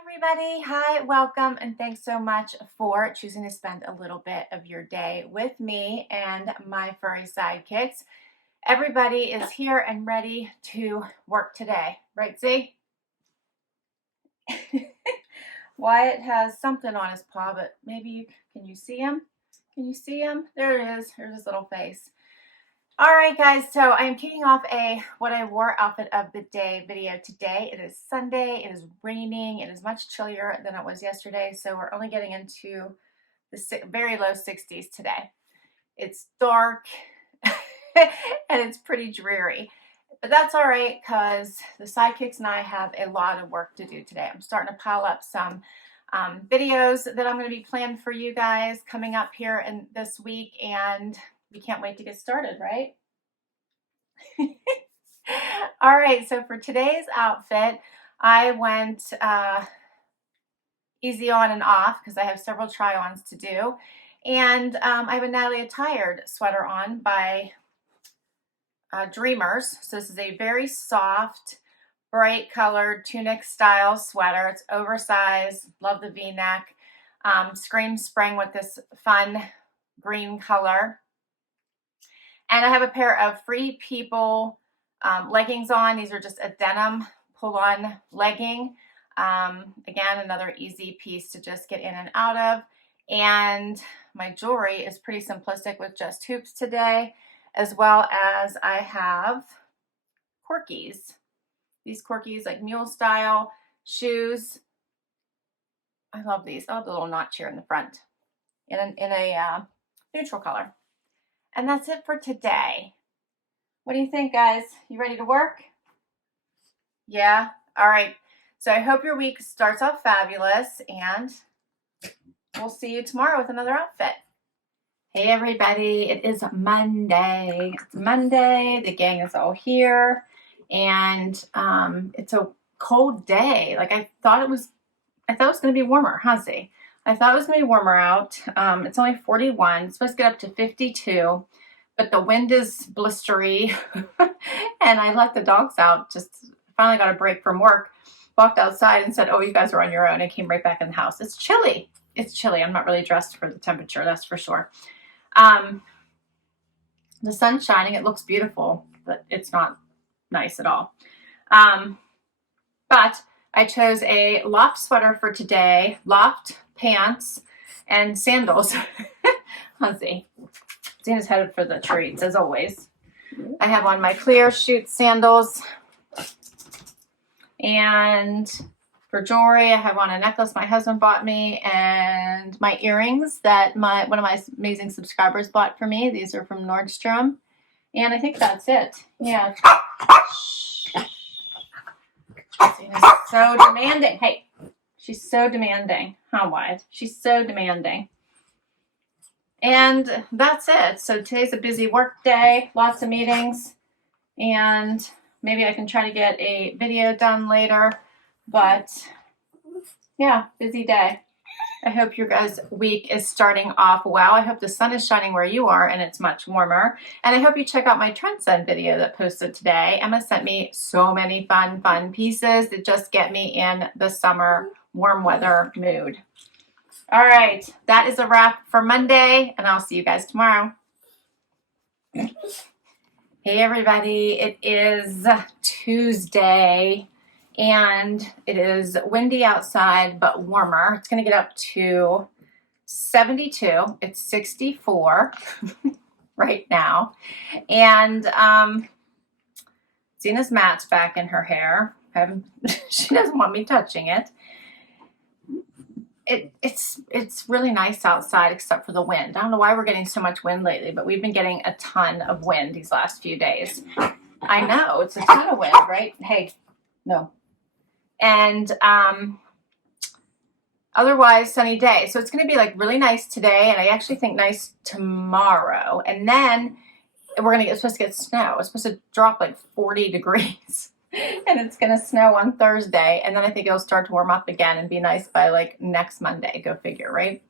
everybody. Hi, welcome, and thanks so much for choosing to spend a little bit of your day with me and my furry sidekicks. Everybody is here and ready to work today, right, Z? Wyatt has something on his paw, but maybe can you see him? Can you see him? There it is. Here's his little face. All right, guys, so I am kicking off a what I wore outfit of the day video today. It is Sunday. It is raining. It is much chillier than it was yesterday, so we're only getting into the very low 60s today. It's dark and it's pretty dreary, but that's all right because the sidekicks and I have a lot of work to do today. I'm starting to pile up some videos that I'm going to be planned for you guys coming up here in this week, and we can't wait to get started, right? All right, so for today's outfit, I went easy on and off because I have several try-ons to do. And I have a Natalie Attired sweater on by Dreamers. So this is a very soft, bright colored tunic style sweater. It's oversized, love the V-neck. Screams spring with this fun green color. And I have a pair of Free People leggings on. These are just a denim pull-on legging. Again, another easy piece to just get in and out of. And my jewelry is pretty simplistic with just hoops today, as well as I have Kork-Ease. These Kork-Ease, like mule style shoes. I love these. I love the little notch here in the front in a neutral color. And that's it for today. What do you think, guys? You ready to work? Yeah? All right. So I hope your week starts off fabulous, and we'll see you tomorrow with another outfit. Hey, everybody. It is Monday. It's Monday. The gang is all here, and it's a cold day. Like I thought it was going to be warmer, huh, Z? I thought it was going to be warmer out. It's only 41. It's supposed to get up to 52, but the wind is blistery. And I let the dogs out. Just finally got a break from work. Walked outside and said, "Oh, you guys are on your own." And came right back in the house. It's chilly. It's chilly. I'm not really dressed for the temperature, that's for sure. The sun's shining. It looks beautiful, but it's not nice at all. But I chose a loft sweater for today, loft pants, and sandals. Let's see. Zena's headed for the treats, as always. I have on my clear chute sandals. And for jewelry, I have on a necklace my husband bought me, and my earrings that one of my amazing subscribers bought for me. These are from Nordstrom. And I think that's it. Yeah. Zena's so demanding. Hey, she's so demanding. How wide? She's so demanding. And that's it. So today's a busy work day, lots of meetings, and maybe I can try to get a video done later. But yeah, busy day. I hope your guys' week is starting off well. I hope the sun is shining where you are and it's much warmer. And I hope you check out my Trendsend video that posted today. Emma sent me so many fun pieces that just get me in the summer warm weather mood. All right, that is a wrap for Monday, and I'll see you guys tomorrow. Hey, everybody. It is Tuesday. And it is windy outside, but warmer. It's going to get up to 72. It's 64 right now. And Zena's mat's back in her hair. She doesn't want me touching it. It's really nice outside except for the wind. I don't know why we're getting so much wind lately, but we've been getting a ton of wind these last few days. I know. It's a ton of wind, right? Hey, no. And otherwise sunny day. So it's going to be like really nice today, and I actually think nice tomorrow. And then it's supposed to get snow. It's supposed to drop like 40 degrees, and it's going to snow on Thursday. And then I think it'll start to warm up again and be nice by like next Monday. Go figure, right?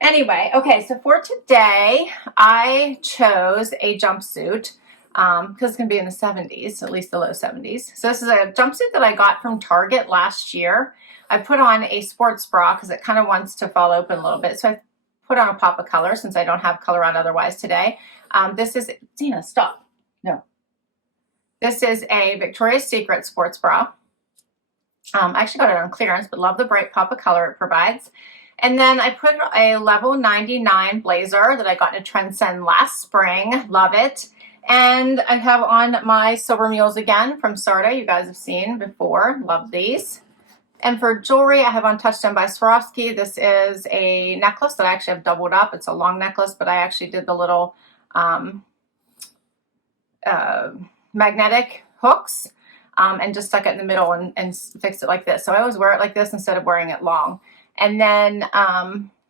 Anyway, okay, so for today, I chose a jumpsuit. because it's going to be in the 70s, at least the low 70s. So this is a jumpsuit that I got from Target last year. I put on a sports bra because it kind of wants to fall open a little bit. So I put on a pop of color since I don't have color on otherwise today. This is, Dina, stop. No. This is a Victoria's Secret sports bra. I actually got it on clearance, but love the bright pop of color it provides. And then I put a level 99 blazer that I got in a Trendsend last spring. Love it. And I have on my silver mules again from Sarda. You guys have seen before. Love these. And for jewelry, I have on Touchstone by Swarovski. This is a necklace that I actually have doubled up. It's a long necklace, but I actually did the little magnetic hooks and just stuck it in the middle and fixed it like this. So I always wear it like this instead of wearing it long. And then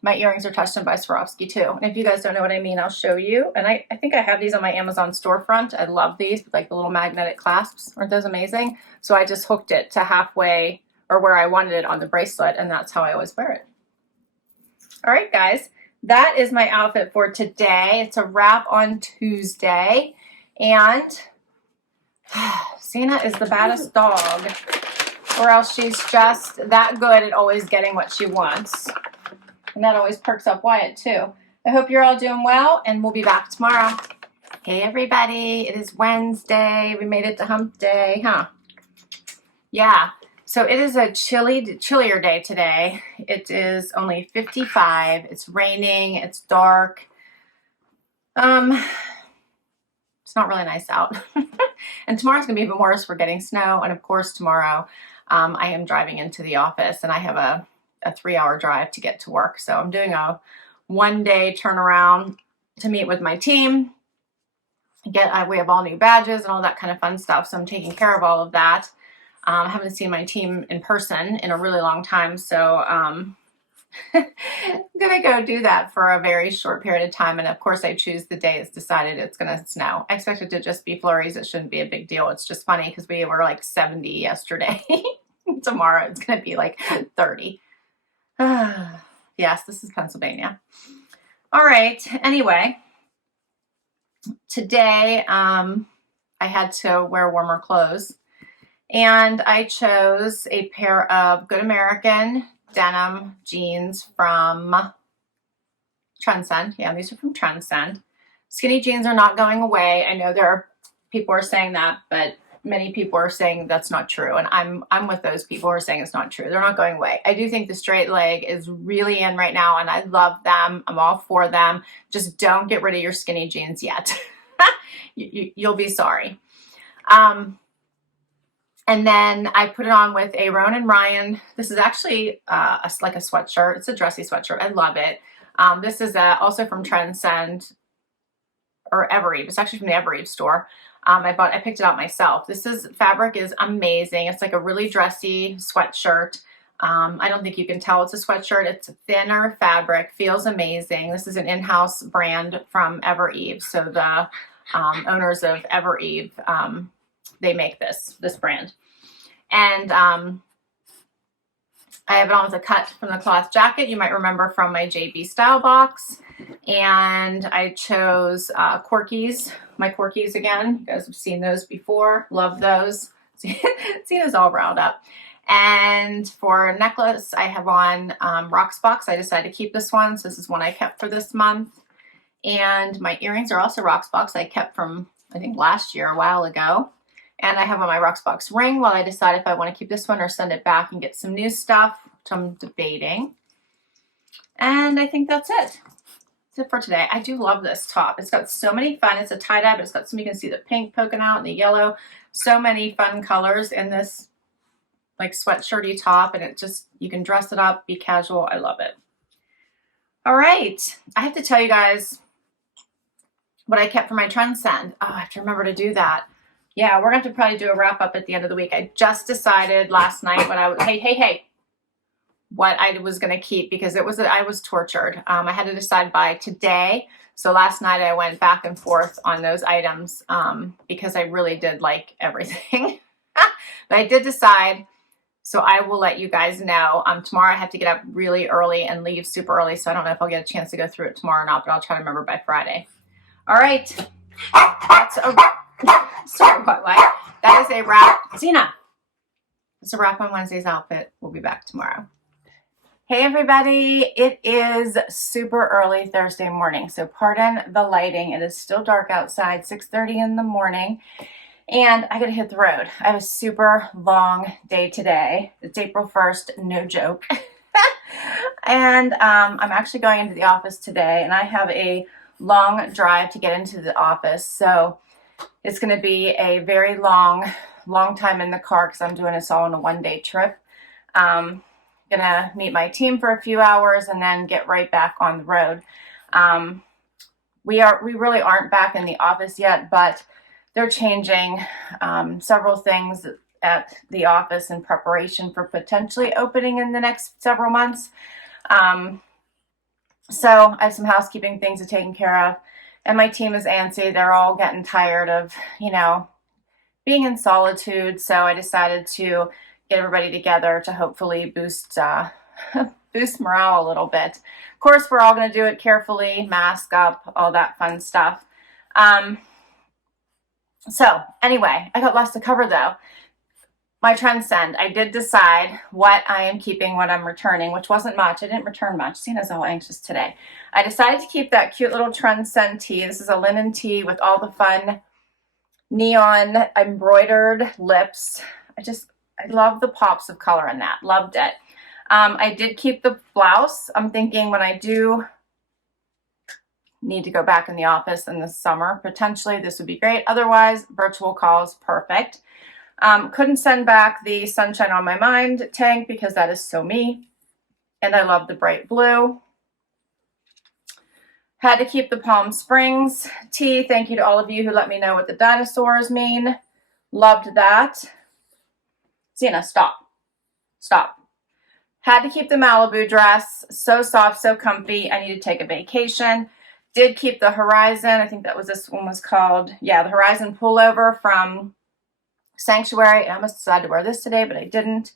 my earrings are Touchstone by Swarovski too. And if you guys don't know what I mean, I'll show you. And I think I have these on my Amazon storefront. I love these with like the little magnetic clasps. Aren't those amazing? So I just hooked it to halfway or where I wanted it on the bracelet, and that's how I always wear it. All right, guys, that is my outfit for today. It's a wrap on Tuesday. And Sienna is the baddest dog, or else she's just that good at always getting what she wants. And that always perks up Wyatt too. I hope you're all doing well, and we'll be back tomorrow. Hey everybody, it is Wednesday. We made it to hump day, huh? Yeah, so it is a chillier day today. It is only 55. It's raining, it's dark. It's not really nice out. And tomorrow's gonna be even worse. We're getting snow, and of course tomorrow I am driving into the office, and I have a 3-hour drive to get to work. So I'm doing a 1-day turnaround to meet with my team. We have all new badges and all that kind of fun stuff. So I'm taking care of all of that. I haven't seen my team in person in a really long time. So I'm gonna go do that for a very short period of time. And of course I choose the day it's decided it's gonna snow. I expect it to just be flurries. It shouldn't be a big deal. It's just funny because we were like 70 yesterday. Tomorrow it's gonna be like 30. Yes, this is Pennsylvania. All right. Anyway, today I had to wear warmer clothes, and I chose a pair of Good American denim jeans from Trendsend. Yeah, these are from Trendsend. Skinny jeans are not going away. I know there are people are saying that, but many people are saying that's not true, and I'm with those people who are saying it's not true. They're not going away. I do think the straight leg is really in right now, and I love them. I'm all for them. Just don't get rid of your skinny jeans yet. You'll be sorry. And then I put it on with a Roan Ryan. This is actually like a sweatshirt. It's a dressy sweatshirt. I love it. This is also from Trendsend or Evereve. It's actually from the Evereve store. I picked it out myself. Fabric is amazing. It's like a really dressy sweatshirt. I don't think you can tell it's a sweatshirt. It's a thinner fabric, feels amazing. This is an in-house brand from Evereve. So the owners of Evereve, they make this brand. And I have it on with a cut from the cloth jacket. You might remember from my JB Stylebox. And I chose Kork-Ease, my Kork-Ease again. You guys have seen those before. Love those. See those all riled up. And for a necklace, I have on Rocksbox. I decided to keep this one. So this is one I kept for this month. And my earrings are also Rocksbox. I kept from, I think, last year, a while ago. And I have on my Rocksbox ring while I decide if I want to keep this one or send it back and get some new stuff, which I'm debating. And I think that's it. That's it for today. I do love this top. It's got so many fun. It's a tie-dye, but it's got some, you can see the pink poking out and the yellow. So many fun colors in this like sweatshirty top, and it just, you can dress it up, be casual. I love it. All right. I have to tell you guys what I kept for my Trendsend. Oh, I have to remember to do that. Yeah, we're going to have to probably do a wrap up at the end of the week. I just decided last night when I was, hey, what I was going to keep because I was tortured. I had to decide by today. So last night I went back and forth on those items because I really did like everything. But I did decide, so I will let you guys know. Tomorrow I have to get up really early and leave super early, so I don't know if I'll get a chance to go through it tomorrow or not, but I'll try to remember by Friday. All right, that's a wrap. Sorry, what? That is a wrap. Zena, it's a wrap on Wednesday's outfit. We'll be back tomorrow. Hey everybody, it is super early Thursday morning, so pardon the lighting. It is still dark outside, 6:30 in the morning, and I gotta hit the road. I have a super long day today. It's April 1st, no joke. And I'm actually going into the office today, and I have a long drive to get into the office, so it's gonna be a very long time in the car because I'm doing this all in a one-day trip. Gonna meet my team for a few hours and then get right back on the road. We really aren't back in the office yet, but they're changing several things at the office in preparation for potentially opening in the next several months. So I have some housekeeping things to take care of, and my team is antsy. They're all getting tired of, being in solitude. So I decided to get everybody together to hopefully boost morale a little bit. Of course, we're all going to do it carefully, mask up, all that fun stuff. So anyway, I got lots to cover though. My Trendsend, I did decide what I am keeping, what I'm returning, which wasn't much. I didn't return much. Cena's all anxious today. I decided to keep that cute little Trendsend tee. This is a linen tee with all the fun neon embroidered lips. I love the pops of color in that. Loved it. I did keep the blouse. I'm thinking when I do need to go back in the office in the summer, potentially this would be great. Otherwise, virtual calls, perfect. Couldn't send back the Sunshine on My Mind tank because that is so me. And I love the bright blue. Had to keep the Palm Springs tee. Thank you to all of you who let me know what the dinosaurs mean. Loved that. Sienna, stop. Stop. Had to keep the Malibu dress. So soft, so comfy. I need to take a vacation. Did keep the Horizon. I think that was this one was called. Yeah, the Horizon pullover from Sanctuary. I almost decided to wear this today, but I didn't.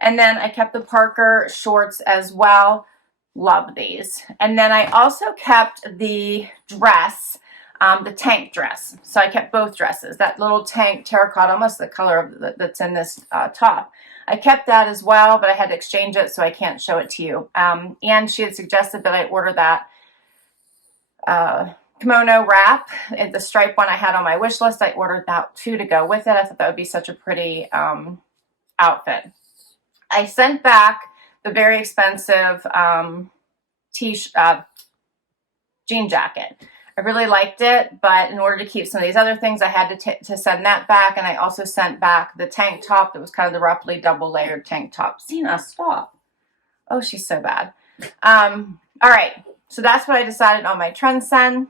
And then I kept the Parker shorts as well. Love these. And then I also kept the dress, the tank dress. So I kept both dresses. That little tank terracotta, almost the color of that's in this top. I kept that as well, but I had to exchange it, so I can't show it to you. And she had suggested that I order that kimono wrap. The stripe one I had on my wish list. I ordered that too to go with it. I thought that would be such a pretty outfit. I sent back the very expensive jean jacket. I really liked it, but in order to keep some of these other things, I had to send that back, and I also sent back the tank top that was kind of the roughly double-layered tank top. Zena, stop. Oh, she's so bad. All right, so that's what I decided on my Trendsend.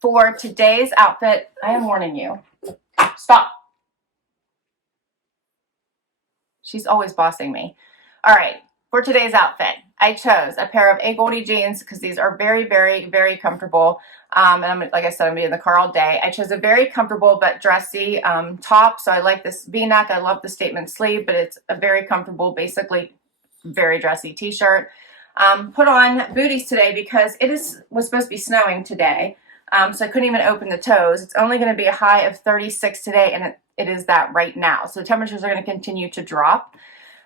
For today's outfit, I am warning you. Stop. She's always bossing me. All right, for today's outfit, I chose a pair of Agolde jeans because these are very, very, very comfortable. And like I said, I'm going to be in the car all day. I chose a very comfortable but dressy top. So I like this V-neck. I love the statement sleeve, but it's a very comfortable, basically very dressy t-shirt. Put on booties today because was supposed to be snowing today. So I couldn't even open the toes. It's only going to be a high of 36 today, and it is that right now. So the temperatures are going to continue to drop.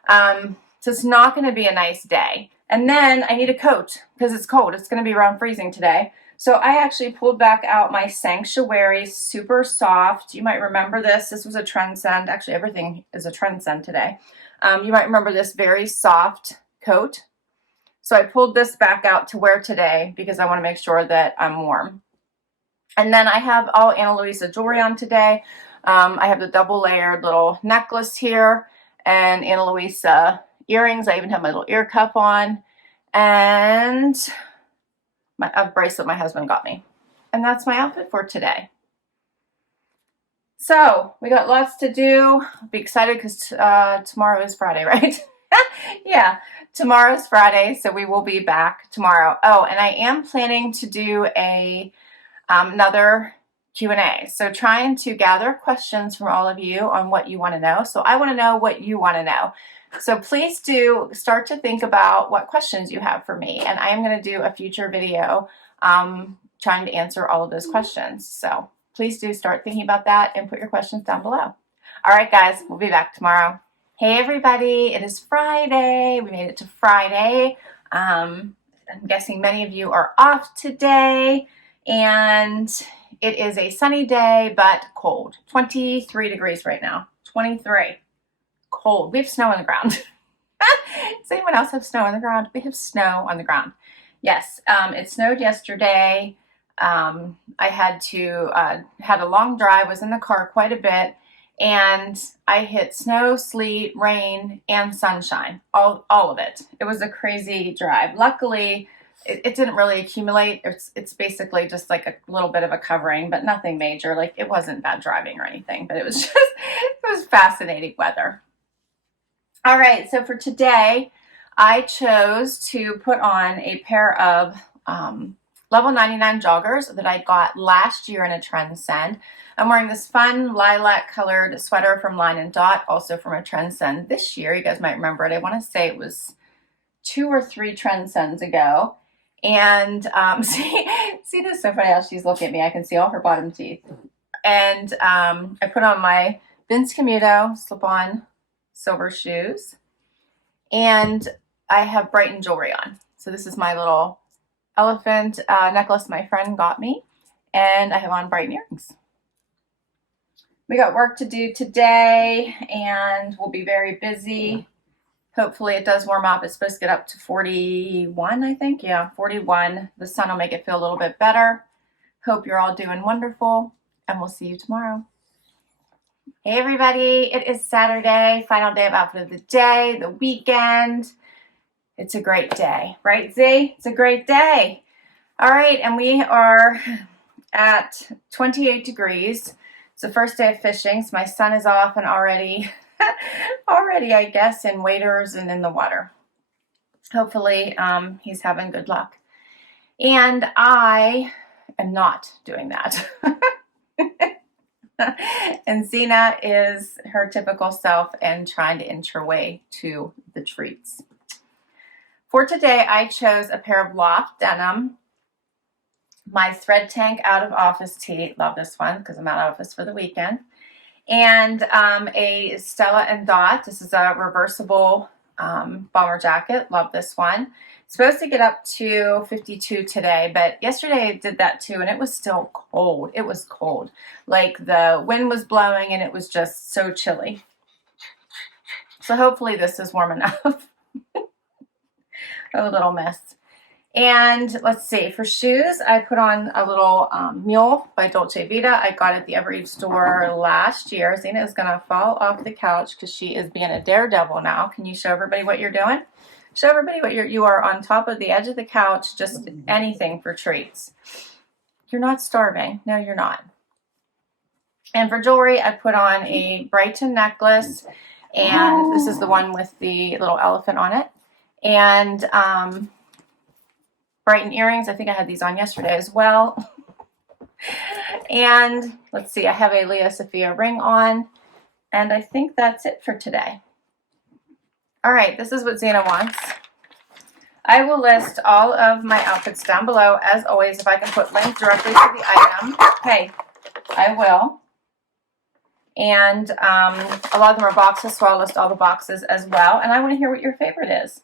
So it's not going to be a nice day. And then I need a coat because it's cold. It's going to be around freezing today. So I actually pulled back out my Sanctuary Super Soft. You might remember this. This was a Trendsend. Actually, everything is a Trendsend today. You might remember this very soft coat. So I pulled this back out to wear today because I want to make sure that I'm warm. And then I have all Ana Luisa jewelry on today. I have the double layered little necklace here and Ana Luisa earrings. I even have my little ear cuff on and a bracelet my husband got me. And that's my outfit for today. So we got lots to do. I'll be excited because tomorrow is Friday, right? Yeah, tomorrow's Friday, so we will be back tomorrow. Oh, and I am planning to do another Q&A. So trying to gather questions from all of you on what you want to know. So I want to know what you want to know. So please do start to think about what questions you have for me. And I am going to do a future video trying to answer all of those questions. So please do start thinking about that and put your questions down below. All right, guys, we'll be back tomorrow. Hey, everybody, it is Friday. We made it to Friday. I'm guessing many of you are off today, and it is a sunny day, but cold. 23 degrees right now. 23. Cold. We have snow on the ground. Does anyone else have snow on the ground? We have snow on the ground. Yes, it snowed yesterday. I had a long drive, was in the car quite a bit, and I hit snow, sleet, rain, and sunshine, all of it. It was a crazy drive. Luckily, it didn't really accumulate. It's basically just like a little bit of a covering, but nothing major. Like, it wasn't bad driving or anything, but it was just, it was fascinating weather. All right, so for today, I chose to put on a pair of level 99 joggers that I got last year in a Trendsend. I'm wearing this fun lilac colored sweater from Line & Dot, also from a Trendsend this year. You guys might remember it. I want to say it was 2 or 3 Trendsends ago. And see this, so funny how she's looking at me. I can see all her bottom teeth. And I put on my Vince Camuto slip-on silver shoes. And I have Brighton jewelry on. So this is my little elephant necklace my friend got me. And I have on Brighton earrings. We got work to do today, and we'll be very busy. Hopefully it does warm up. It's supposed to get up to 41, I think. Yeah, 41. The sun will make it feel a little bit better. Hope you're all doing wonderful, and we'll see you tomorrow. Hey, everybody. It is Saturday, final day of outfit of the day, the weekend. It's a great day, right, Z? It's a great day. All right, and we are at 28 degrees. It's the first day of fishing, so my son is off and already, I guess, in waders and in the water. Hopefully, he's having good luck. And I am not doing that. And Zena is her typical self and trying to inch her way to the treats. For today, I chose a pair of loft denim, my thread tank out of office tee, love this one because I'm out of office for the weekend, and a Stella Dot. This is a reversible bomber jacket, love this one. It's supposed to get up to 52 today, but yesterday I did that too, and it was still cold. It was cold. Like, the wind was blowing and it was just so chilly. So hopefully this is warm enough. Oh, little miss. And let's see, for shoes, I put on a little Mule by Dolce Vita. I got it at the Every store last year. Zena is going to fall off the couch because she is being a daredevil now. Can you show everybody what you're doing? Show everybody what you are on top of the edge of the couch, just anything for treats. You're not starving. No, you're not. And for jewelry, I put on a Brighton necklace, and this is the one with the little elephant on it. And Brighton earrings. I think I had these on yesterday as well. And let's see, I have a Leah Sophia ring on. And I think that's it for today. All right, this is what Zena wants. I will list all of my outfits down below. As always, if I can put links directly to the item, hey, I will. And a lot of them are boxes, so I'll list all the boxes as well. And I want to hear what your favorite is.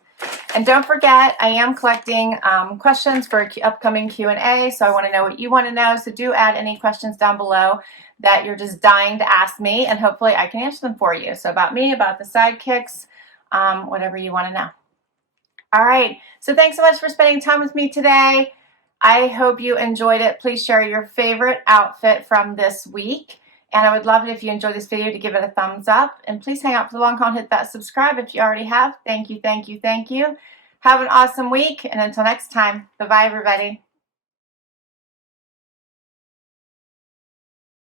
And don't forget, I am collecting questions for upcoming Q&A, so I want to know what you want to know. So do add any questions down below that you're just dying to ask me, and hopefully I can answer them for you. So about me, about the sidekicks, whatever you want to know. All right, so thanks so much for spending time with me today. I hope you enjoyed it. Please share your favorite outfit from this week. And I would love it if you enjoyed this video to give it a thumbs up. And please hang out for the long haul and hit that subscribe if you already have. Thank you, thank you, thank you. Have an awesome week. And until next time, bye-bye, everybody.